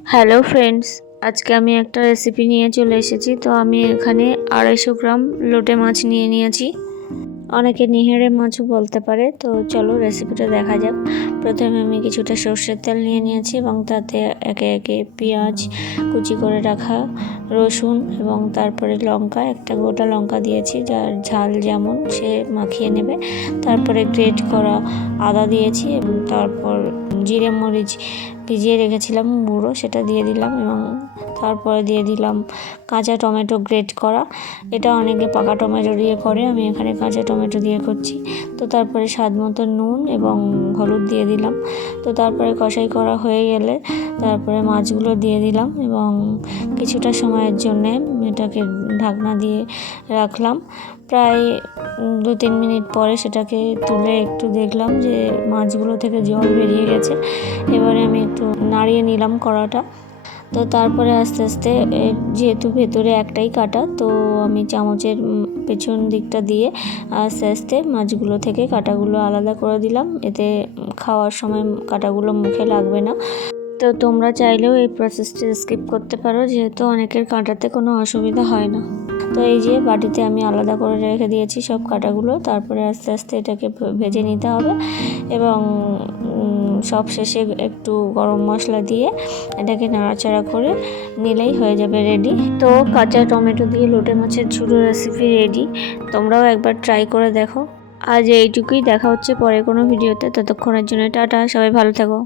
Hello friends, আজকে আমি একটা রেসিপি নিয়ে চলে এসেছি। তো আমি এখানে আড়াইশো গ্রাম লোটে মাছ নিয়ে নিয়েছি। অনেকে নিহেড়ে মাছও বলতে পারে, তো চলো রেসিপিটা দেখা যাক। প্রথমে আমি কিছুটা সর্ষের তেল নিয়ে নিয়েছি এবং তাতে একে একে পেঁয়াজ কুচি করে রাখা রসুন এবং তারপরে লঙ্কা, একটা গোটা লঙ্কা দিয়েছি, যার ঝাল যেমন সে মাখিয়ে নেবে। তারপরে গ্রেট করা আদা দিয়েছি এবং তারপর জিরে মরিচ ভিজিয়ে রেখেছিলাম, গুঁড়ো সেটা দিয়ে দিলাম এবং তারপরে দিয়ে দিলাম কাঁচা টমেটো গ্রেট করা। এটা অনেকে পাকা টমেটো দিয়ে করে, আমি এখানে কাঁচা টমেটো দিয়ে করছি। তো তারপরে স্বাদ মতো নুন এবং হলুদ দিয়ে দিলাম। তো তারপরে কষাই করা হয়ে গেলে তারপরে মাছগুলো দিয়ে দিলাম এবং কিছুটা সময়ের জন্যে এটাকে ঢাকনা দিয়ে রাখলাম। প্রায় দু তিন মিনিট পরে সেটাকে তুলে একটু দেখলাম যে মাছগুলো থেকে জল বেরিয়ে গেছে। এবারে আমি একটু নাড়িয়ে নিলাম কড়াটা। তো তারপরে আস্তে আস্তে যেহেতু ভেতরে একটাই কাটা, তো আমি চামচের পেছন দিকটা দিয়ে আস্তে আস্তে মাছগুলো থেকে কাটাগুলো আলাদা করে দিলাম। এতে খাওয়ার সময় কাটাগুলো মুখে লাগবে না। তো তোমরা চাইলেও এই প্রসেসটি স্কিপ করতে পারো, যেহেতু অনেকের কাঁটাতে কোনো অসুবিধা হয় না। তো এই যে বাটিতে আমি আলাদা করে রেখে দিয়েছি সব কাটাগুলো। তারপরে আস্তে আস্তে এটাকে ভেজে নিতে হবে এবং সব শেষে একটু গরম মশলা দিয়ে এটাকে নাড়াচাড়া করে নিলেই হয়ে যাবে রেডি তো কাঁচা টমেটো দিয়ে লোটে মাছের ছোটো রেসিপি রেডি তোমরাও একবার ট্রাই করে দেখো। আজ এইটুকুই। দেখা হচ্ছে পরে কোনো ভিডিওতে। ততক্ষণের জন্য টাটা। সবাই ভালো থাকো।